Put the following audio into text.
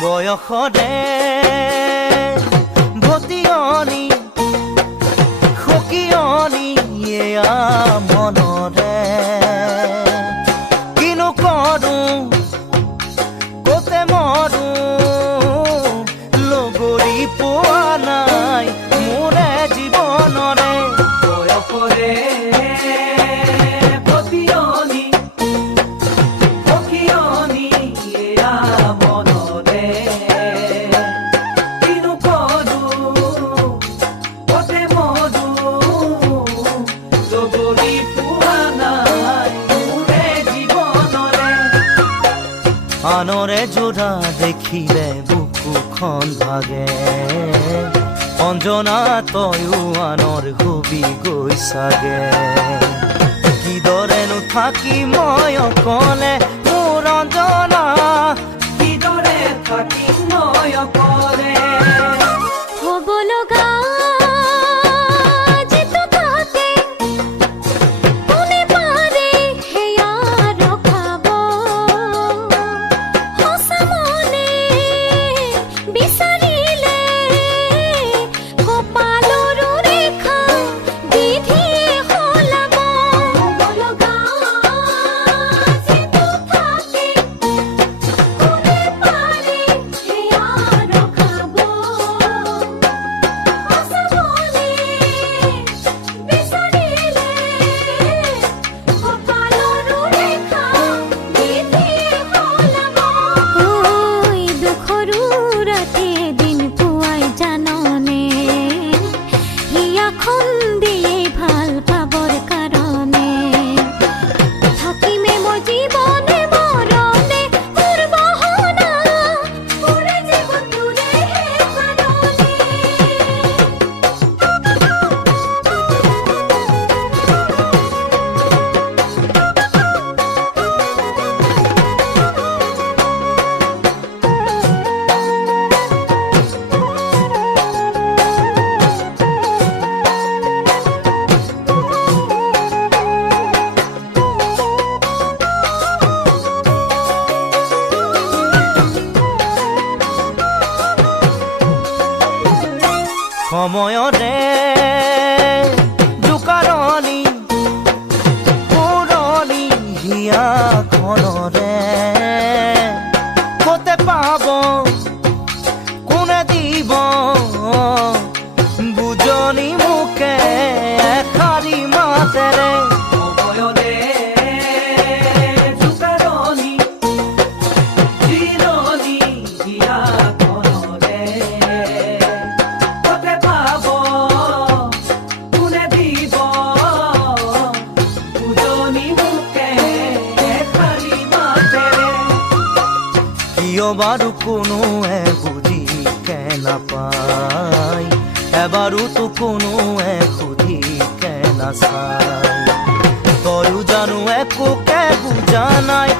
বয়সৰে ভতিয়নি সকিয়নি এয়া মনৰে কিনো কৰো কতে মৰো লগৰী পোৱা নাই মোৰে জীৱনৰে বয়সৰে ভতিয়নি সকিয়নি এয়া মনৰে কিনো কৰো কতে মৰো লগৰী পোৱা নাই মোৰে জীৱনৰে আনৰে যোৰা দেখিলে বুকুখন ভাগে অঞ্জনা তয়ো আনৰ হবি গৈ চাগে কিদৰেনো থাকি মই অকলে মোৰ অঞ্জনা কিদৰে থাকিম মই অকলে হ'ব লগা যিটো থাকে কোনে পাৰে সেয়া ৰখাব সঁচা মনে বিচাৰিলে কপালৰো ৰেখা বিধিয়ে সলাব হ'ব লগা যিটো থাকে কোনে পাৰে সেয়া ৰখাব সঁচা মনে বিচাৰিলে কপালৰো ৰেখা বিধিয়ে সলাব ঐ দুখৰো ৰাতি দিন পুৱাই জাননে হিয়াখন দিয়ে ভাল পাবৰ কাৰণে থাকিমে মই জীৱনে মৰণে মোৰ বহনা পুৰা জীৱনটোৰে কাৰণে সময়ৰে জোকাৰণি পুৰণি হিয়াখনৰে কতে পাব কোনে দিব বুজনি মোকে এষাৰি মাতেৰে সময়ৰে জোকাৰণি চিৰণি হিয়াখনৰে কতে পাব কোনে দিব বুজনি মোকে এষাৰি মাতেৰে কিয় বাৰু কোনোৱে বুজিকে নাপায় এবাৰোতো কোনোৱে সুধিকে নাচায় তয়ো জানো একোকে বুজা নাই